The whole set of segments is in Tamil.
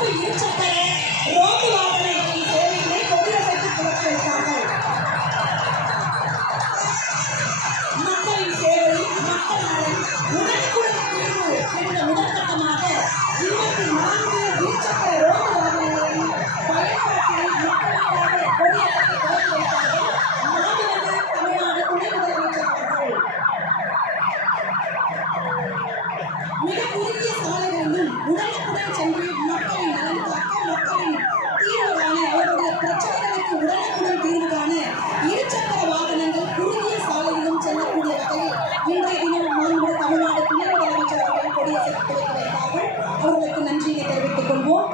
சிறப்பு இருசக்கர ரோந்து உடனுக்குடன் சென்று மக்களின் நலன் காக்க மக்களின் தீர்வு காண அவர்களுடைய பிரச்சனைகளுக்கு உடனுக்குடன் தீர்வு காண இருசக்கர வாகனங்கள் குறுகிய சாலையிலும் செல்லக்கூடிய வகையில் இன்றைய தினம் மாண்பு தமிழ்நாடு துணை முதலமைச்சர் அவர்கள் கொடியசைத்து துவக்கி வைத்தார்கள். அவர்களுக்கு நன்றியை தெரிவித்துக் கொள்வோம்.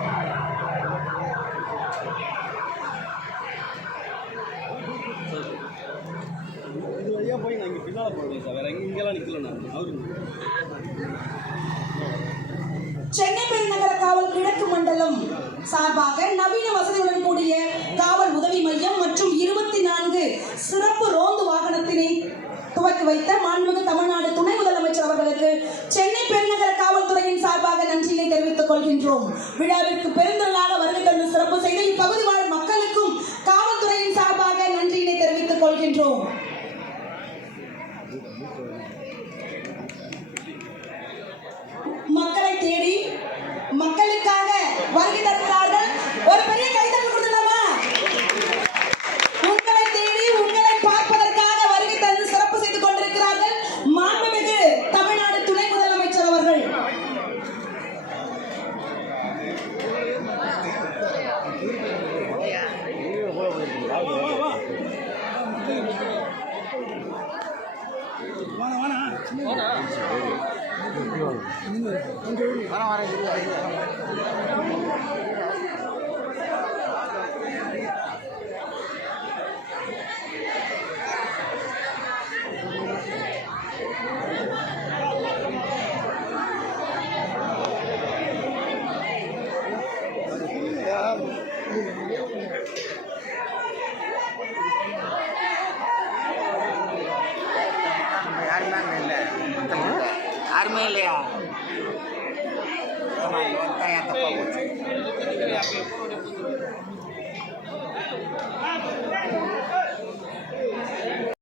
போய் நான் இங்கே பின்னால் போடுவேன் சார். வேறு எங்கெல்லாம் நிற்கல நான். அவரு சென்னை பெருநகர காவல் கிழக்கு மண்டலம் சார்பாக நவீன வசதியுடன் கூடிய காவல் உதவி மையம் மற்றும் இருபத்தி நான்கு சிறப்பு ரோந்து வாகனத்தினை துவக்கி வைத்த மாண்புமிகு தமிழ்நாடு துணை முதலமைச்சர் அவர்களுக்கு சென்னை பெருநகர காவல்துறையின் சார்பாக நன்றியை தெரிவித்துக் கொள்கின்றோம். விழாவிற்கு பெருந்திரளாக வருகை தந்து சிறப்பு செய்து இப்பகுதி வாழ் மக்களுக்கும் காவல்துறையின் சார்பாக நன்றியினை தெரிவித்துக் கொள்கின்றோம் மக்களை தேடி மக்களுக்காக வருகை தருகிறார்கள் ஒரு பெரிய கைதட்டல் கொடுத்துடலாமா உங்களை தேடி உங்களை பார்ப்பதற்காக வருகை தந்து சிறப்பு செய்து கொண்டிருக்கிறார்கள் மாண்புமிகு தமிழ்நாடு துணை முதலமைச்சர் அவர்கள் யாருமே யாருமே இல்லையா? ஆமாம் தான் என் தப்பா போச்சு?